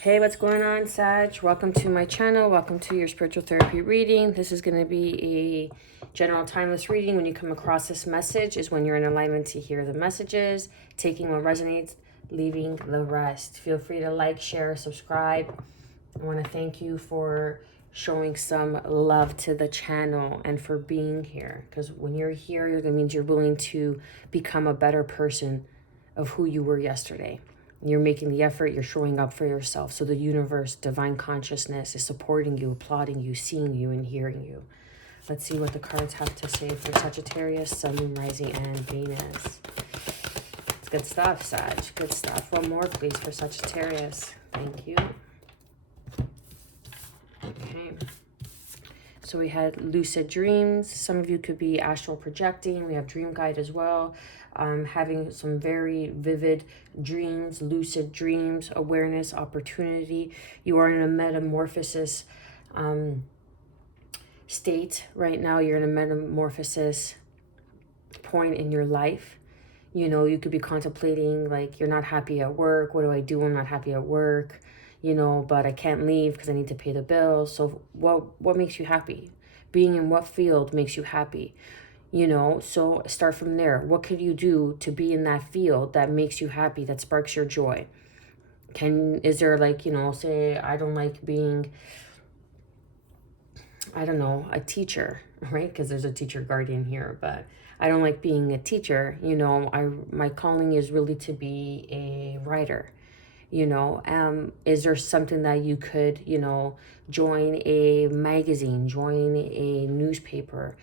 Hey, what's going on, Sag? Welcome to my channel. Welcome to your spiritual therapy reading. This is going to be a general timeless reading. When you come across this message is when you're in alignment to hear the messages, taking what resonates, leaving the rest. Feel free to like, share, subscribe. I want to thank you for showing some love to the channel and for being here. Because when you're here, that means you're willing to become a better person of who you were yesterday. You're making the effort, you're showing up for yourself. So the universe, divine consciousness is supporting you, applauding you, seeing you, and hearing you. Let's see what the cards have to say for Sagittarius, Sun, Moon, Rising, and Venus. It's good stuff, Sag. Good stuff. One more, please, for Sagittarius. Thank you. Okay. So we had lucid dreams. Some of you could be astral projecting. We have dream guide as well. Having some very vivid dreams, lucid dreams, awareness, opportunity. You are in a metamorphosis state right now. You're in a metamorphosis point in your life. You know, you could be contemplating, like, you're not happy at work. What do I do? I'm not happy at work, you know, but I can't leave because I need to pay the bills. So what makes you happy? Being in what field makes you happy? You know, so start from there. What could you do to be in that field that makes you happy, that sparks your joy? Is there, like, you know, say I don't like being, I don't know, a teacher, right? Because there's a teacher guardian here, but I don't like being a teacher. You know, my calling is really to be a writer. You know, is there something that you could, you know, join a magazine, join a newspaper,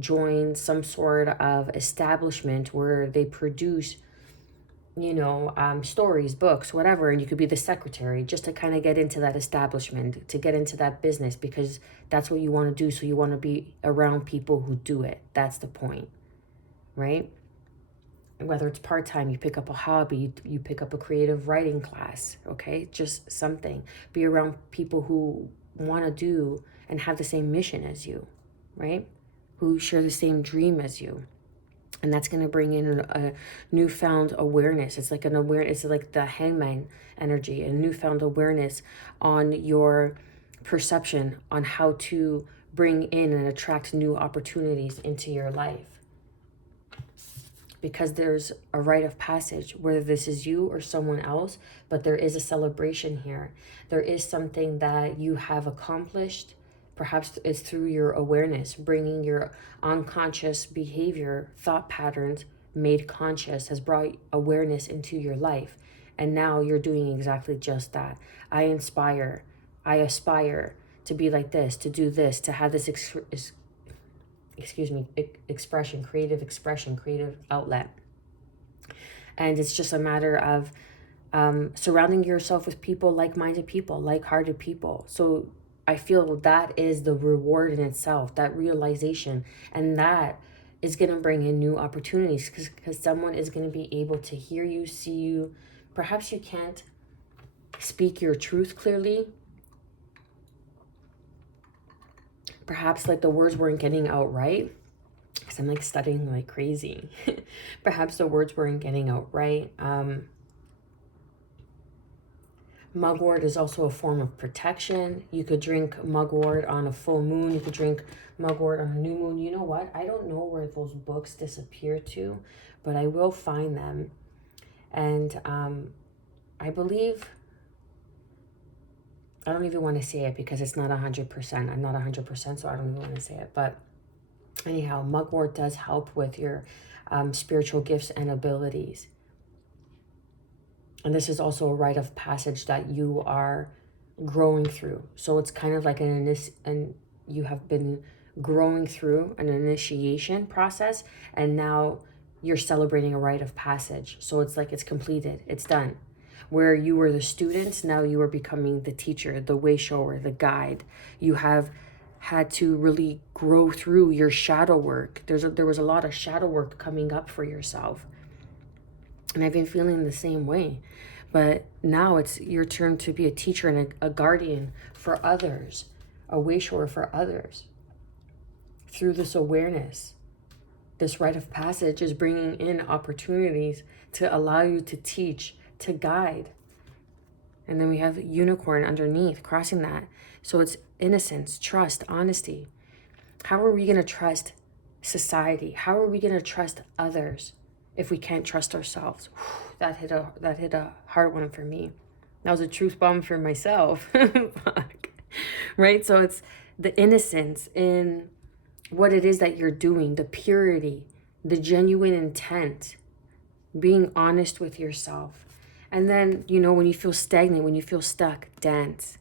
join some sort of establishment where they produce, you know, stories, books, whatever, and you could be the secretary just to kind of get into that establishment, to get into that business, because that's what you want to do. So you want to be around people who do it. That's the point, right? Whether it's part-time, you pick up a hobby, you pick up a creative writing class, okay? Just something. Be around people who want to do and have the same mission as you, right? Who share the same dream as you. And that's going to bring in a newfound awareness. It's like an awareness, it's like the hangman energy, a newfound awareness on your perception on how to bring in and attract new opportunities into your life. Because there's a rite of passage, whether this is you or someone else, but there is a celebration here. There is something that you have accomplished. Perhaps it's through your awareness, bringing your unconscious behavior, thought patterns made conscious has brought awareness into your life. And now you're doing exactly just that. I aspire to be like this, to do this, to have this expression, creative outlet. And it's just a matter of surrounding yourself with people, like-minded people, like-hearted people. So I feel that is the reward in itself, that realization. And that is going to bring in new opportunities because someone is going to be able to hear you, see you. Perhaps you can't speak your truth clearly. Perhaps like the words weren't getting out right, because I'm like studying like crazy. Perhaps the words weren't getting out right. Mugwort is also a form of protection. You could drink mugwort on a full moon. You could drink mugwort on a new moon. You know what? I don't know where those books disappear to, but I will find them. And I believe, I don't even want to say it because it's not 100%. I'm not 100%, so I don't even want to say it. But anyhow, mugwort does help with your spiritual gifts and abilities. And this is also a rite of passage that you are growing through. So it's kind of like you have been growing through an initiation process, and now you're celebrating a rite of passage. So it's like it's completed, it's done. Where you were the student, now you are becoming the teacher, the way shower, the guide. You have had to really grow through your shadow work. There was a lot of shadow work coming up for yourself. And I've been feeling the same way. But now it's your turn to be a teacher and a guardian for others, a way shower for others. Through this awareness, this rite of passage is bringing in opportunities to allow you to teach, to guide. And then we have unicorn underneath, crossing that. So it's innocence, trust, honesty. How are we going to trust society? How are we going to trust others if we can't trust ourselves? That hit a hard one for me. That was a truth bomb for myself. Fuck. Right? So it's the innocence in what it is that you're doing, the purity, the genuine intent, being honest with yourself. And then, when you feel stagnant, when you feel stuck, dance.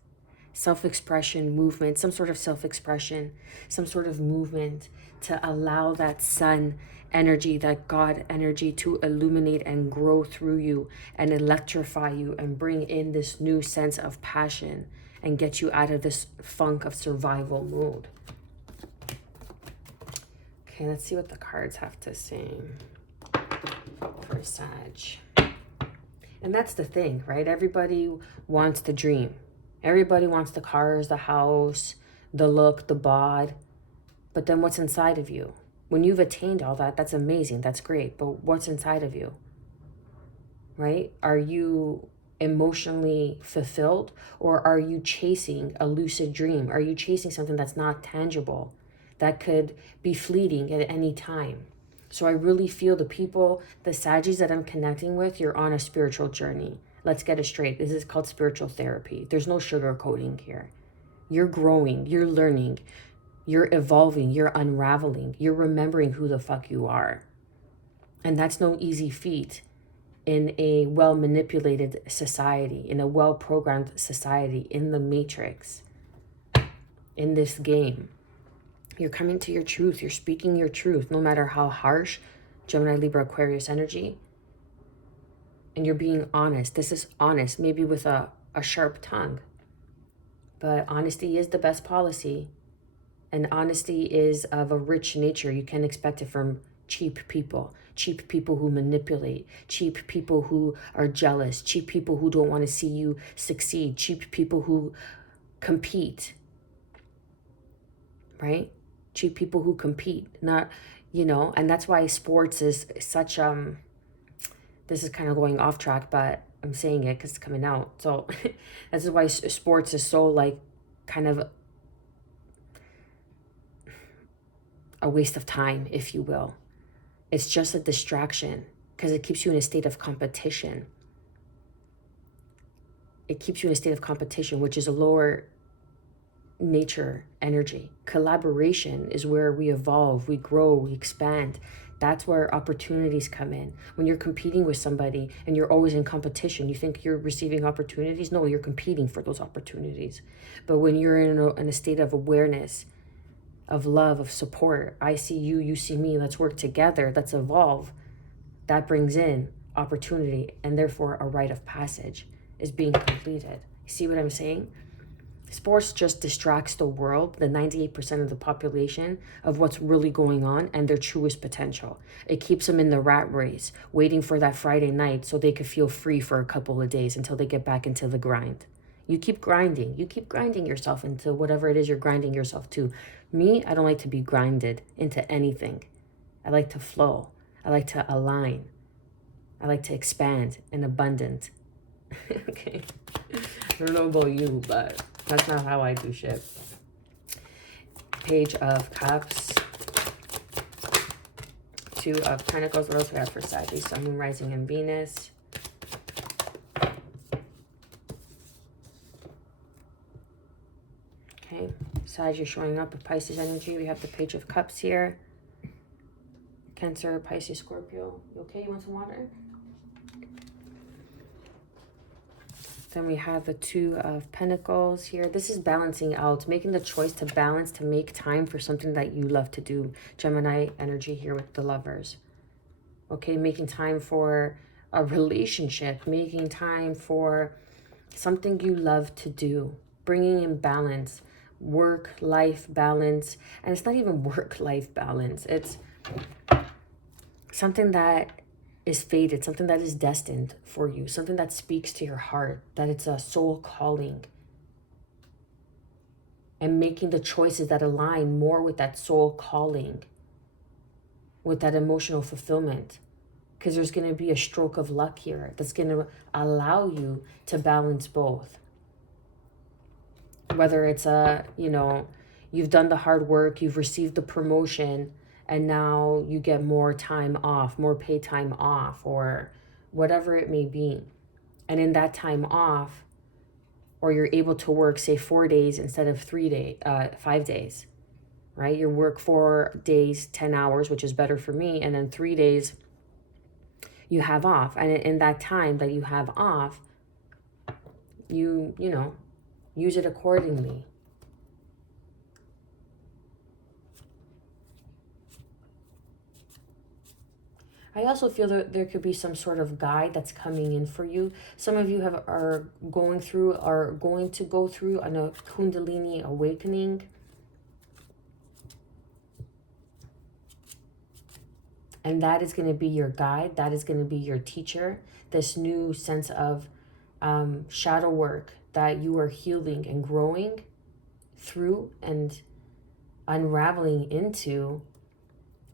Self-expression, movement, some sort of self-expression, some sort of movement to allow that sun energy, that God energy to illuminate and grow through you and electrify you and bring in this new sense of passion and get you out of this funk of survival mode. Okay, let's see what the cards have to say for Sag. And that's the thing, right? Everybody wants the dream. Everybody wants the cars, the house, the look, the bod. But then what's inside of you? When you've attained all that, that's amazing. That's great. But what's inside of you? Right? Are you emotionally fulfilled? Or are you chasing a lucid dream? Are you chasing something that's not tangible, that could be fleeting at any time? So I really feel the people, the Saggies that I'm connecting with, you're on a spiritual journey. Let's get it straight. This is called spiritual therapy. There's no sugarcoating here. You're growing, you're learning, you're evolving, you're unraveling, you're remembering who the fuck you are. And that's no easy feat in a well-manipulated society, in a well-programmed society, in the matrix, in this game. You're coming to your truth. You're speaking your truth, no matter how harsh, Gemini, Libra, Aquarius energy. And you're being honest. This is honest, maybe with a sharp tongue. But honesty is the best policy. And honesty is of a rich nature. You can't expect it from cheap people who manipulate, cheap people who are jealous, cheap people who don't want to see you succeed, cheap people who compete, right? Cheap people who compete, not, and that's why sports is such, this is kind of going off track, but I'm saying it because it's coming out. So this is why sports is so like kind of a waste of time, if you will. It's just a distraction because it keeps you in a state of competition. It keeps you in a state of competition, which is a lower nature energy. Collaboration is where we evolve, we grow, we expand. That's where opportunities come in. When you're competing with somebody and you're always in competition, you think you're receiving opportunities. No, you're competing for those opportunities. But when you're in a state of awareness, of love, of support, I see you, you see me, let's work together, let's evolve, that brings in opportunity, and therefore a rite of passage is being completed. You see what I'm saying? Sports just distracts the world, the 98% of the population, of what's really going on and their truest potential. It keeps them in the rat race, waiting for that Friday night so they could feel free for a couple of days until they get back into the grind. You keep grinding. You keep grinding yourself into whatever it is you're grinding yourself to. Me, I don't like to be grinded into anything. I like to flow. I like to align. I like to expand and abundant. Okay. I don't know about you, but that's not how I do shit. Page of Cups. Two of Pentacles. What else we have for Sagittarius? Sun, Moon, Rising, and Venus. Okay. Sag, you're showing up with Pisces energy. We have the Page of Cups here. Cancer, Pisces, Scorpio. You okay? You want some water? Then we have the Two of Pentacles here. This is balancing out, making the choice to balance, to make time for something that you love to do. Gemini energy here with the Lovers. Okay, making time for a relationship, making time for something you love to do, bringing in balance, work-life balance. And it's not even work-life balance. It's something that is fated, something that is destined for you, something that speaks to your heart, that it's a soul calling. And making the choices that align more with that soul calling, with that emotional fulfillment. because there's going to be a stroke of luck here that's going to allow you to balance both. Whether it's you've done the hard work, you've received the promotion, and now you get more time off, more paid time off, or whatever it may be. And in that time off, or you're able to work, say, 4 days instead of 5 days, right? You work 4 days, 10 hours, which is better for me. And then 3 days you have off. And in that time that you have off, you use it accordingly. I also feel that there could be some sort of guide that's coming in for you. Some of you are going to go through a Kundalini awakening. And that is going to be your guide. That is going to be your teacher. This new sense of shadow work that you are healing and growing through and unraveling into,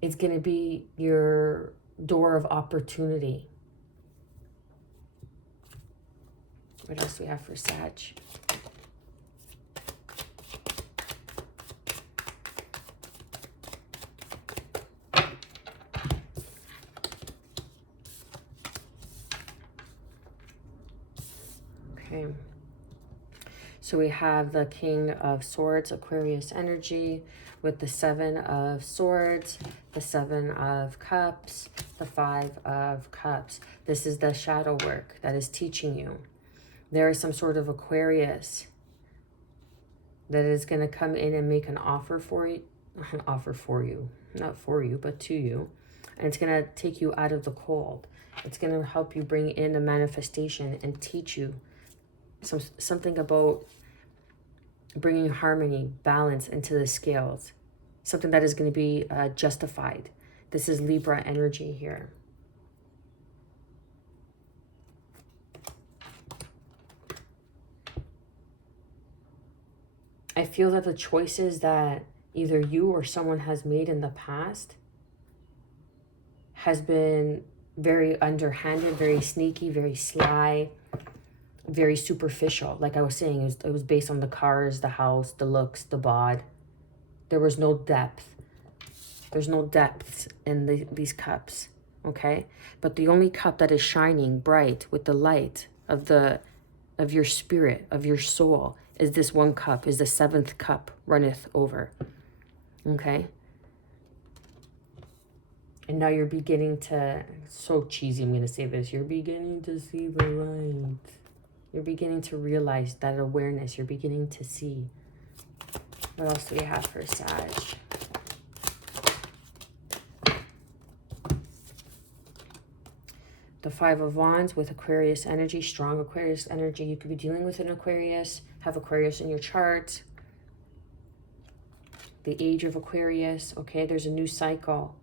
it's going to be your door of opportunity. What else do we have for Sag? Okay. So we have the King of Swords, Aquarius energy, with the 7 of Swords, the 7 of Cups, the 5 of Cups. This is the shadow work that is teaching you. There is some sort of Aquarius that is going to come in and make an offer for you. Not for you, but to you. And it's going to take you out of the cold. It's going to help you bring in a manifestation and teach you something about bringing harmony, balance into the scales. Something that is going to be justified. This is Libra energy here. I feel that the choices that either you or someone has made in the past has been very underhanded, very sneaky, very sly, very superficial. Like I was saying, it was based on the cars, the house, the looks, the bod. There was no depth. There's no depth in these cups, okay? But the only cup that is shining bright with the light of your spirit, of your soul, is this one cup, is the 7th cup runneth over, okay? And now you're beginning to, so cheesy, I'm going to say this, you're beginning to see the light. You're beginning to realize that awareness. You're beginning to see. What else do we have for Sag? The 5 of Wands with Aquarius energy, strong Aquarius energy. You could be dealing with an Aquarius, have Aquarius in your chart. The age of Aquarius, okay? There's a new cycle.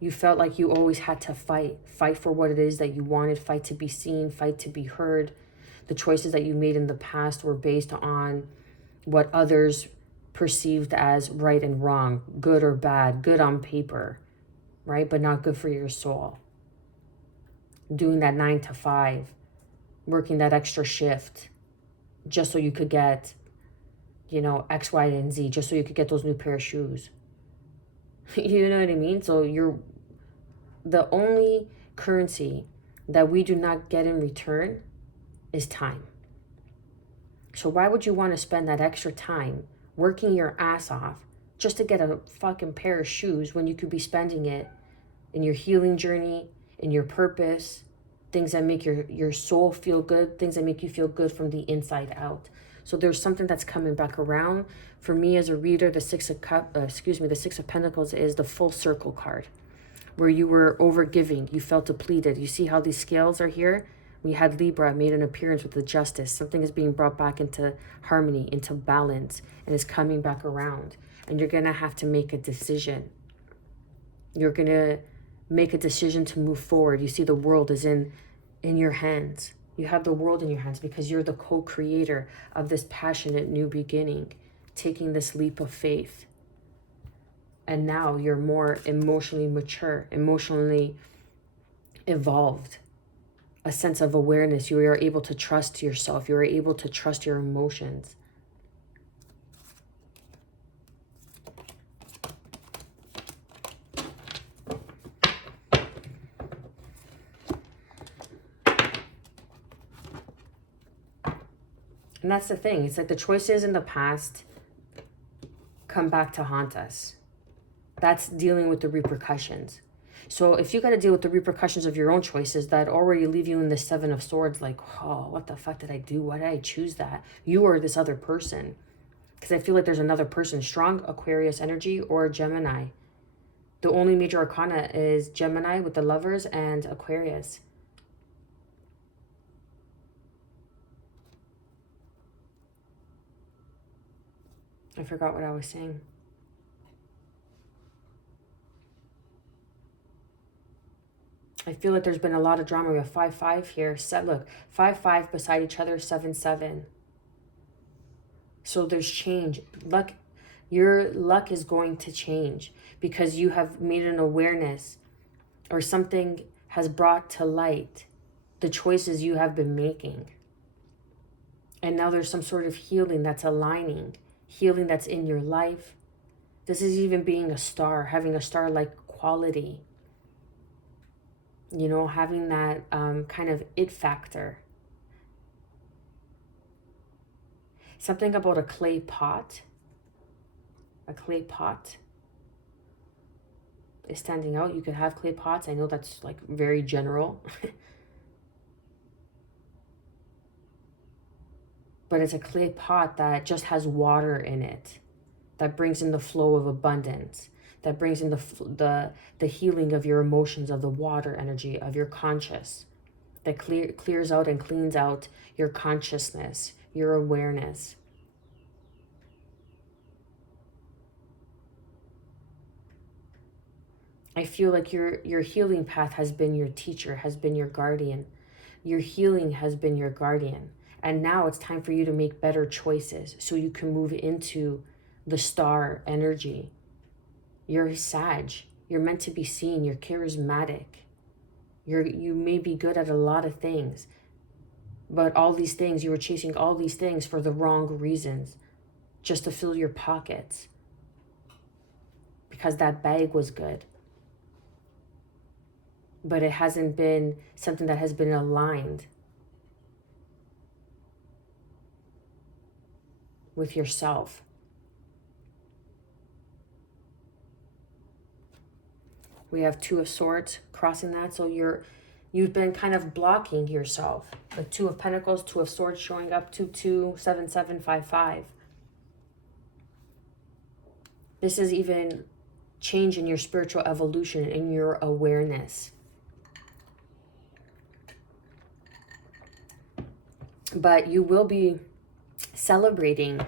You felt like you always had to fight for what it is that you wanted, fight to be seen, fight to be heard. The choices that you made in the past were based on what others perceived as right and wrong, good or bad, good on paper, right? But not good for your soul. Doing that 9 to 5, working that extra shift just so you could get, X, Y, and Z, just so you could get those new pair of shoes. You know what I mean? So the only currency that we do not get in return is time. So why would you want to spend that extra time working your ass off just to get a fucking pair of shoes when you could be spending it in your healing journey, in your purpose, things that make your soul feel good, things that make you feel good from the inside out. So there's something that's coming back around. For me as a reader, the 6 of Pentacles is the full circle card, where you were overgiving, you felt depleted. You see how these scales are here? We had Libra made an appearance with the Justice. Something is being brought back into harmony, into balance, and is coming back around. And you're going to have to make a decision. You're going to make a decision to move forward. You see the world is in your hands. You have the world in your hands because you're the co-creator of this passionate new beginning, taking this leap of faith. And now you're more emotionally mature, emotionally evolved, a sense of awareness. You are able to trust yourself. You are able to trust your emotions. And that's the thing. It's like the choices in the past come back to haunt us. That's dealing with the repercussions. So if you got to deal with the repercussions of your own choices that already leave you in the Seven of Swords, like, oh, what the fuck did I do? Why did I choose that? You are this other person. Because I feel like there's another person, strong Aquarius energy or Gemini. The only major arcana is Gemini with the Lovers and Aquarius. I forgot what I was saying. I feel like there's been a lot of drama. We have 5-5 here. Look, 5-5 beside each other, 7-7. So there's change. Luck, your luck is going to change because you have made an awareness or something has brought to light the choices you have been making. And now there's some sort of healing that's aligning, healing that's in your life. This is even being a star, having a star-like quality. You know, having that kind of it factor. Something about a clay pot. A clay pot is standing out. You could have clay pots. I know that's like very general. But it's a clay pot that just has water in it. That brings in the flow of abundance. That brings in the healing of your emotions, of the water energy, of your conscious. That clears out and cleans out your consciousness, your awareness. I feel like your healing path has been your teacher, has been your guardian. Your healing has been your guardian. And now it's time for you to make better choices so you can move into the star energy. You're Sag. You're meant to be seen. You're charismatic. You may be good at a lot of things. But all these things, you were chasing all these things for the wrong reasons. Just to fill your pockets. Because that bag was good. But it hasn't been something that has been aligned with yourself. We have Two of Swords crossing that. So you've been kind of blocking yourself. The Two of Pentacles, Two of Swords showing up, 2-2, 7-7, 5-5. This is even change in your spiritual evolution, in your awareness. But you will be celebrating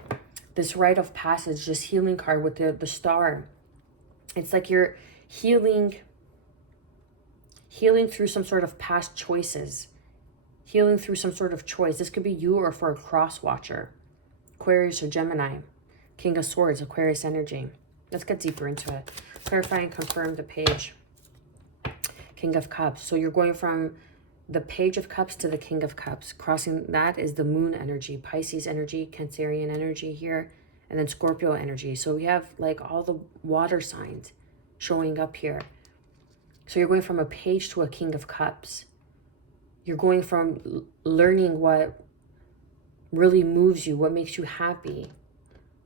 this rite of passage, this healing card with the star. It's like you're healing through some sort of past choices. Healing through some sort of choice. This could be you or for a cross watcher. Aquarius or Gemini. King of Swords, Aquarius energy. Let's get deeper into it. Clarify and confirm the page. King of Cups. So you're going from the Page of Cups to the King of Cups. Crossing that is the Moon energy, Pisces energy, Cancerian energy here, and then Scorpio energy. So we have like all the water signs showing up here. So you're going from a Page to a King of Cups. You're going from learning what really moves you, what makes you happy,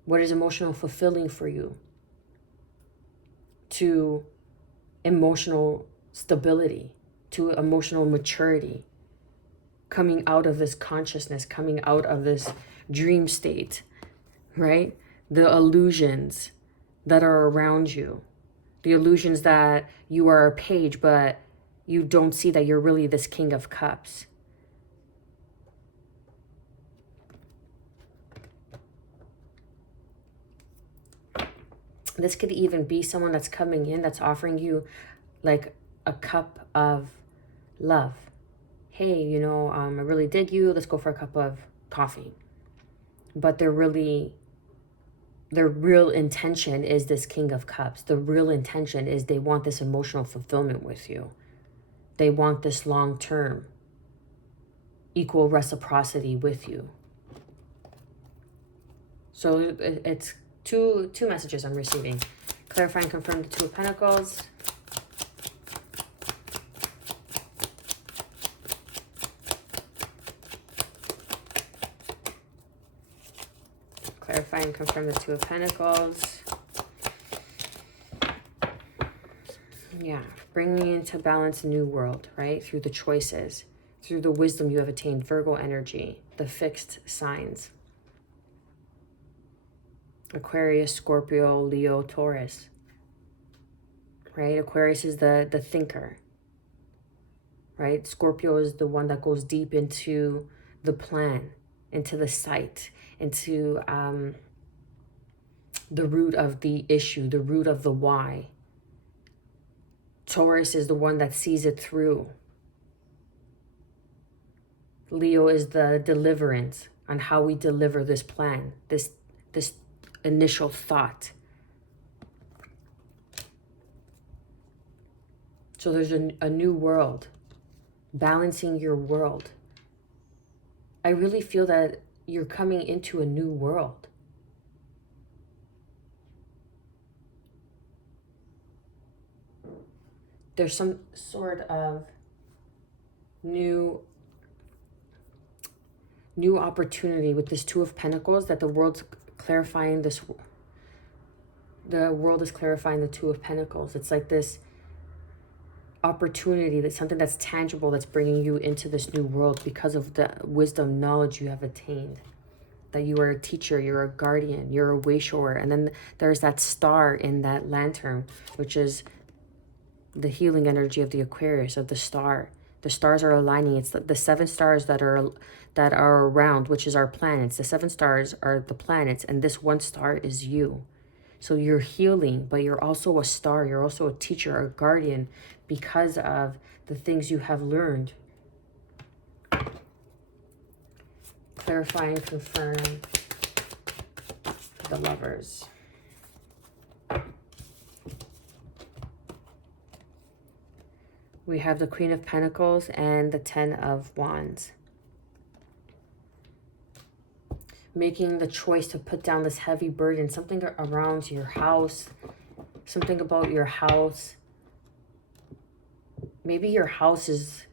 what is emotional fulfilling for you, to emotional stability, to emotional maturity, coming out of this consciousness, coming out of this dream state, right? The illusions that are around you, the illusions that you are a page, but you don't see that you're really this King of Cups. This could even be someone that's coming in that's offering you like a cup of love. Hey, you know, I really dig you. Let's go for a cup of coffee. But they're really their real intention is this King of Cups. The real intention is they want this emotional fulfillment with you. They want this long-term equal reciprocity with you. So it's two messages I'm receiving. Clarify and confirm the Two of Pentacles. Clarify and confirm the Two of Pentacles. Yeah, bringing into balance a new world, right? Through the choices, through the wisdom you have attained, Virgo energy, the fixed signs. Aquarius, Scorpio, Leo, Taurus, right? Aquarius is the thinker, right? Scorpio is the one that goes deep into the plan, into the sight, into the root of the issue, the root of the why. Taurus is the one that sees it through. Leo is the deliverance on how we deliver this plan, this initial thought. So there's a new world, balancing your world. I really feel that you're coming into a new world. There's some sort of new opportunity with this Two of Pentacles, that the world's clarifying this. The world is clarifying the Two of Pentacles. It's like this opportunity, that's something that's tangible, that's bringing you into this new world because of the wisdom, knowledge you have attained. That you are a teacher, you're a guardian, you're a way shower. And then there's that star in that lantern, which is the healing energy of the Aquarius, of the star. The stars are aligning. It's the 7 stars that are around, which is our planets. The 7 stars are the planets, and this one star is you. So you're healing, but you're also a star. You're also a teacher, a guardian, because of the things you have learned. Clarify and confirm the Lovers. We have the Queen of Pentacles and the 10 of Wands. Making the choice to put down this heavy burden, something around your house, something about your house. Maybe your house is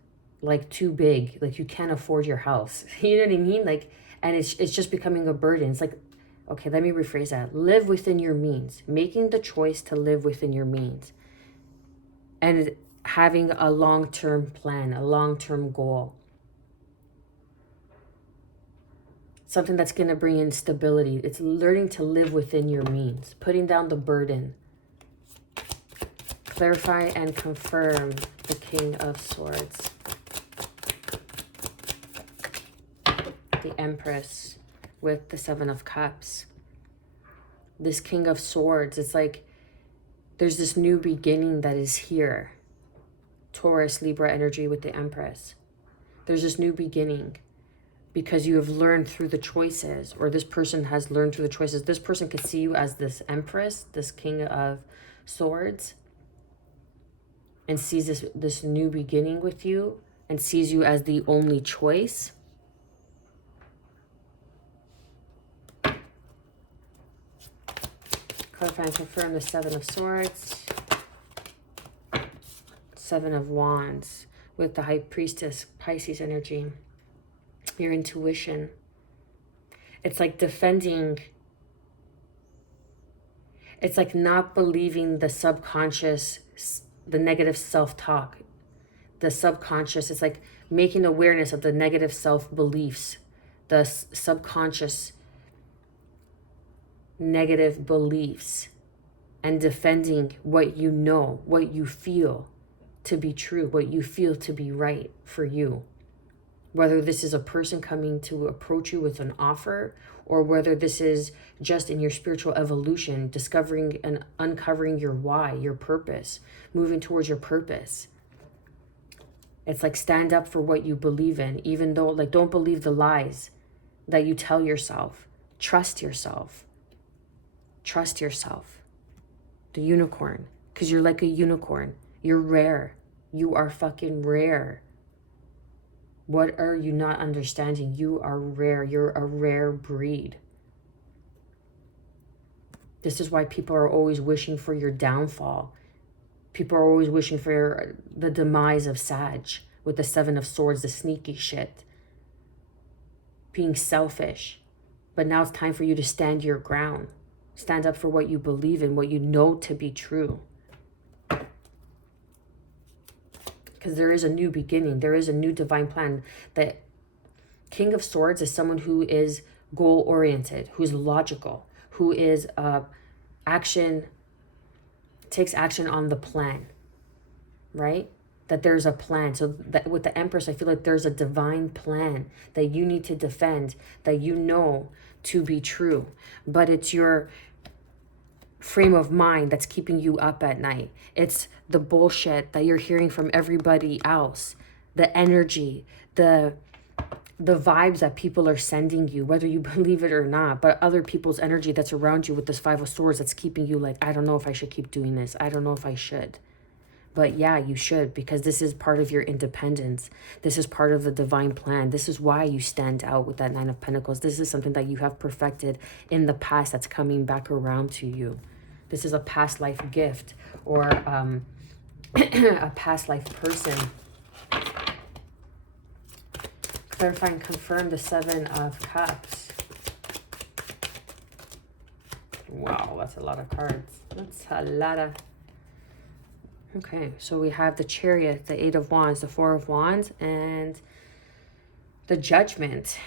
like too big, like you can't afford your house. You know what I mean? Like, and it's just becoming a burden. It's like, okay, let me rephrase that. Live within your means. Making the choice to live within your means. And having a long-term plan, a long-term goal. Something that's going to bring in stability. It's learning to live within your means. Putting down the burden. Clarify and confirm the King of Swords. The Empress with the 7 of Cups. This King of Swords, it's like there's this new beginning that is here. Taurus, Libra energy with the Empress. There's this new beginning because you have learned through the choices, or this person has learned through the choices. This person could see you as this Empress, this King of Swords, and sees this new beginning with you, and sees you as the only choice. Clarify and confirm the 7 of Swords. 7 of Wands with the High Priestess, Pisces energy. Your intuition. It's like defending. It's like not believing the subconscious, the negative self-talk. The subconscious, it's like making awareness of the negative self-beliefs. The subconscious negative beliefs. And defending what you know, what you feel to be true, what you feel to be right for you. Whether this is a person coming to approach you with an offer, or whether this is just in your spiritual evolution, discovering and uncovering your why, your purpose, moving towards your purpose. It's like stand up for what you believe in, even though, like, don't believe the lies that you tell yourself. Trust yourself. Trust yourself. The unicorn, because you're like a unicorn. You're rare. You are fucking rare. What are you not understanding? You are rare. You're a rare breed. This is why people are always wishing for your downfall. People are always wishing for the demise of Sag with the Seven of Swords, the sneaky shit. Being selfish. But now it's time for you to stand your ground. Stand up for what you believe in, what you know to be true. Because there is a new beginning. There is a new divine plan. The King of Swords is someone who is goal-oriented, who's logical, who is takes action on the plan, right? That there's a plan. So that with the Empress, I feel like there's a divine plan that you need to defend, that you know to be true. But it's your frame of mind that's keeping you up at night. It's the bullshit that you're hearing from everybody else, the energy, the vibes that people are sending you, whether you believe it or not, but other people's energy that's around you with this Five of Swords that's keeping you like, I don't know if I should keep doing this. I don't know if I should. But yeah, you should, because this is part of your independence. This is part of the divine plan. This is why you stand out with that Nine of Pentacles. This is something that you have perfected in the past that's coming back around to you. This is a past life gift or a past life person. Clarify and confirm the Seven of Cups. Wow, that's a lot of cards. That's a lot of... Okay, so we have the Chariot, the Eight of Wands, the Four of Wands, and the Judgment.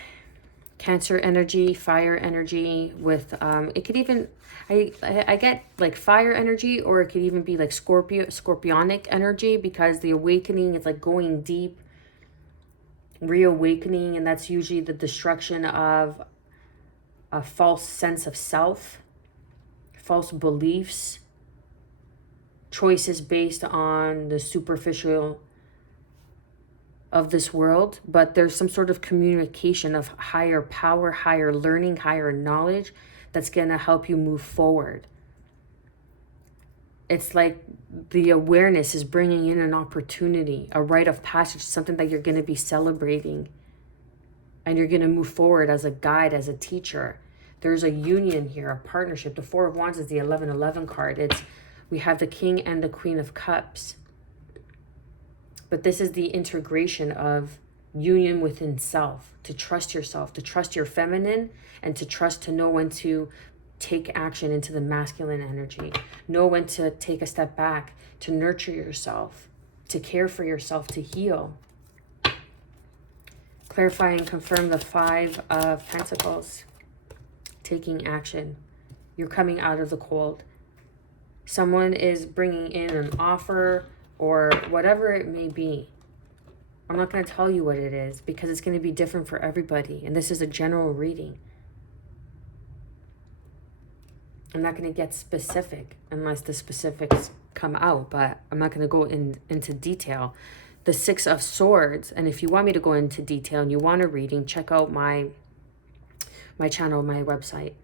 Cancer energy, fire energy with, it could even, I get like fire energy, or it could even be like scorpionic energy, because the awakening is like going deep, reawakening, and that's usually the destruction of a false sense of self, false beliefs, choices based on the superficial of this world. But there's some sort of communication of higher power, higher learning, higher knowledge that's going to help you move forward. It's like the awareness is bringing in an opportunity, a rite of passage, something that you're going to be celebrating, and you're going to move forward as a guide, as a teacher. There's a union here, a partnership. The Four of Wands is the 1111 card. We have the King and the Queen of Cups. But this is the integration of union within self, to trust yourself, to trust your feminine, and to trust to know when to take action into the masculine energy. Know when to take a step back, to nurture yourself, to care for yourself, to heal. Clarify and confirm the Five of Pentacles. Taking action. You're coming out of the cold. Someone is bringing in an offer or whatever it may be. I'm not going to tell you what it is, because it's going to be different for everybody. And this is a general reading. I'm not going to get specific unless the specifics come out, but I'm not going to go into detail. The Six of Swords, and if you want me to go into detail and you want a reading, check out my channel, my website.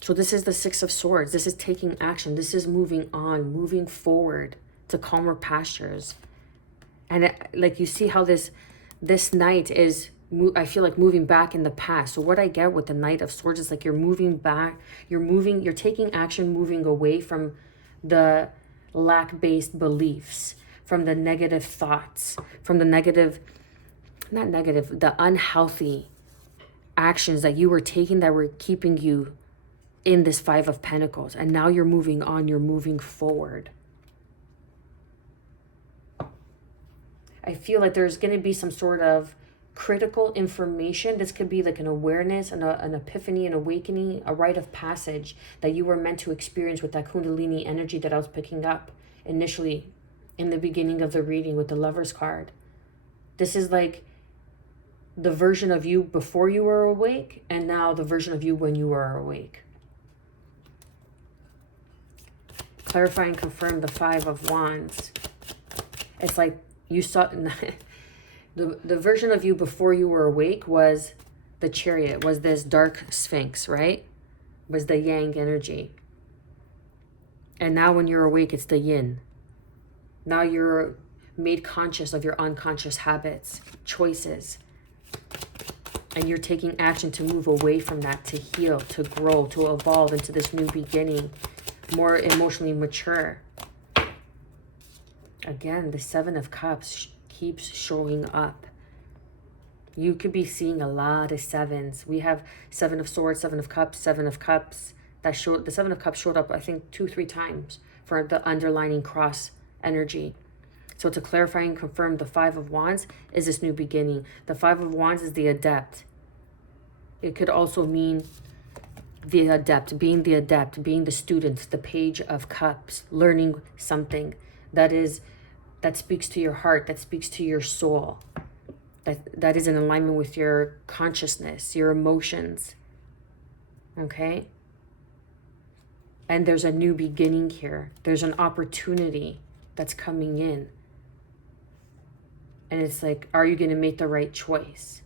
So this is the Six of Swords. This is taking action. This is moving on, moving forward to calmer pastures. And like you see how this knight is, I feel like moving back in the past. So what I get with the Knight of Swords is like you're moving back, you're taking action, moving away from the lack-based beliefs, from the negative thoughts, from the the unhealthy actions that you were taking that were keeping you in this Five of Pentacles. And now you're moving on, you're moving forward. I feel like there's going to be some sort of critical information. This could be like an awareness, an epiphany, an awakening, a rite of passage that you were meant to experience with that Kundalini energy that I was picking up initially in the beginning of the reading with the Lover's card. This is like the version of you before you were awake, and now the version of you when you were awake. Clarify and confirm the Five of Wands. It's like you saw the version of you before you were awake was the Chariot, was this dark Sphinx, right? was the yang energy. And now when you're awake, it's the yin. Now you're made conscious of your unconscious habits, choices. And you're taking action to move away from that, to heal, to grow, to evolve into this new beginning, more emotionally mature. Again, the Seven of Cups keeps showing up. You could be seeing a lot of sevens. We have Seven of Swords, Seven of Cups, Seven of Cups. The Seven of Cups showed up, I think, 2-3 times for the underlining cross energy. So to clarify and confirm, the Five of Wands is this new beginning. The Five of Wands is the adept. It could also mean the adept, being the student, the Page of Cups, learning something that speaks to your heart, that speaks to your soul, that is in alignment with your consciousness, your emotions. Okay? And there's a new beginning here. There's an opportunity that's coming in. And it's like, are you going to make the right choice?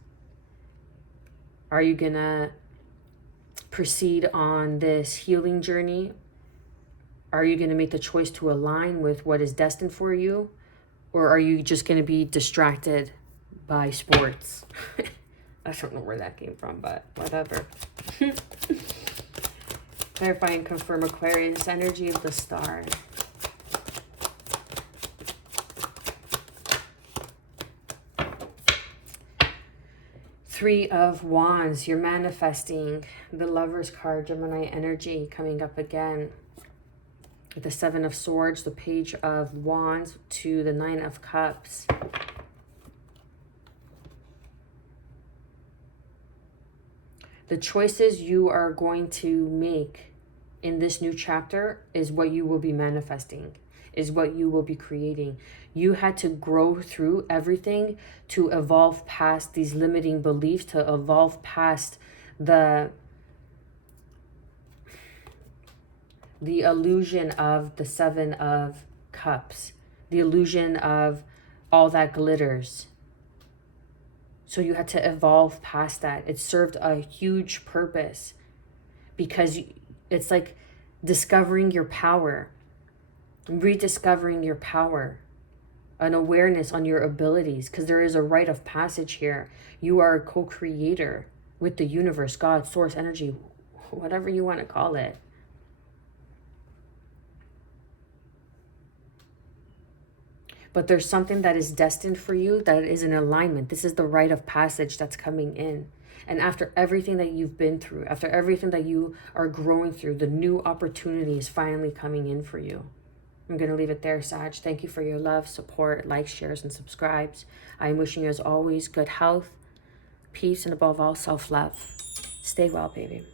Are you going to proceed on this healing journey? Are you going to make the choice to align with what is destined for you? Or are you just going to be distracted by sports? I don't know where that came from, but whatever. Clarify and confirm, Aquarius, energy of the star. Three of Wands, you're manifesting. The Lover's card, Gemini energy coming up again. The Seven of Swords, the Page of Wands to the Nine of Cups. The choices you are going to make in this new chapter is what you will be manifesting, is what you will be creating. You had to grow through everything to evolve past these limiting beliefs, to evolve past the illusion of the Seven of Cups, the illusion of all that glitters. So you had to evolve past that. It served a huge purpose because it's like discovering your power, rediscovering your power, an awareness on your abilities, because there is a rite of passage here. You are a co-creator with the universe, God, source, energy, whatever you want to call it. But there's something that is destined for you that is in alignment. This is the rite of passage that's coming in. And after everything that you've been through, after everything that you are growing through, the new opportunity is finally coming in for you. I'm going to leave it there, Sag. Thank you for your love, support, likes, shares, and subscribes. I'm wishing you, as always, good health, peace, and above all, self-love. Stay well, baby.